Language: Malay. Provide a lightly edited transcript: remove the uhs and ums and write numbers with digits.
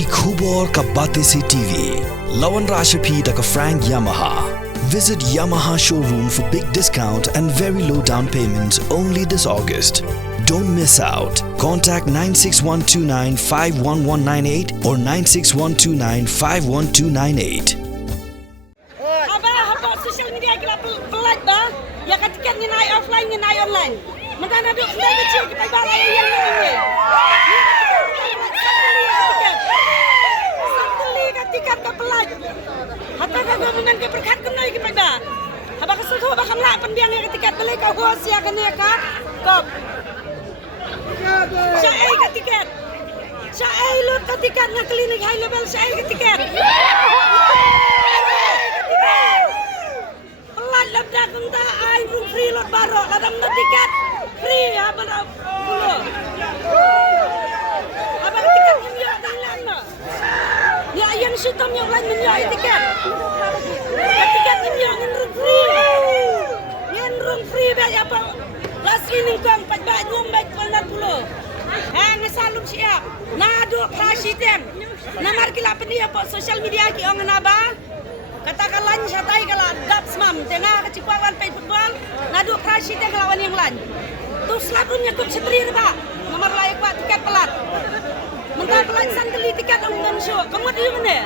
Ki khubor ka bate se TV. Lawan Rashapi taka Frank Yamaha. Visit Yamaha showroom for big discount and very low down payments only this August. Don't miss out. Contact 96129 51198 or 96129 51298. Apa social media kita pelat ba? Ya kat tiket ni naik offline ni naik online. Madan ada sudah kecil kita balai yang ni. Santuli kat tiket ka pelat. Hatta ka government ke berkat kenai kita ba. Haba ka sudah ba kamla pendiang kat tiket beli ka hos ya kan ya ka. Kop. Shaei kat tiket. Shaei lut kat tiket na klinik high level Shaei kat tiket. Labda kenta ai free lot barok ladam na tiket free ya bala Polo abang tiket minyak dalam na ya yang sitam yang lain minyak tiket minyak ngin room free ba ya pa last ini kong pagba Ñiom Beit Polo ha ngesalum siap nado krasitem namar kila pendia po social media ki ong na ba katakan lan satai kala dap smam tengah kecipuan pay football nadu krasi teh lawan yang lain tu selalu nyekut setri ba nomor layak pak tiket pelat mentah pelat santeli tiket ong dan show kamu di mana